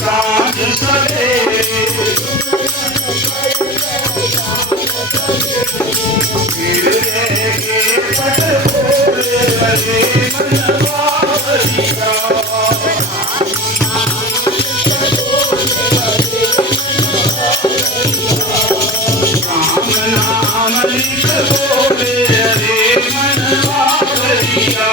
साँझ सवेरे गिरने के पट बोले हरे मनवा हरिया राम नाम लिख बोले हरे मनवा हरिया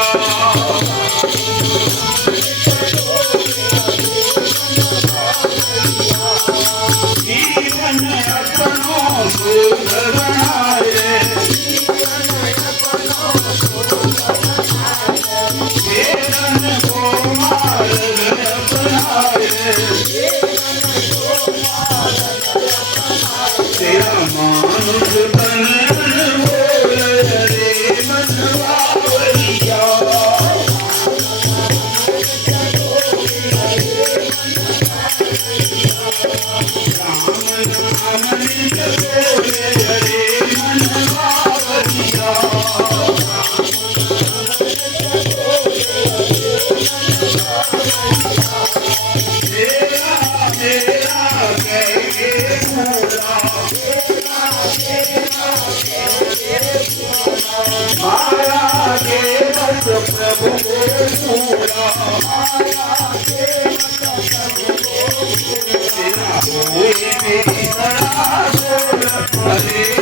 जीवन अपनों सुख बनाए वेदन को मार्ग अपनाए तेरा मानुष बन बोल रे मनवा हरिया राम नाम लिख बोले हरे मनवा हरिया तेरा मेरा कह के पूरा माया के बस प्रभु को पूरा तेरा कोई मेरी सदा बोल हरे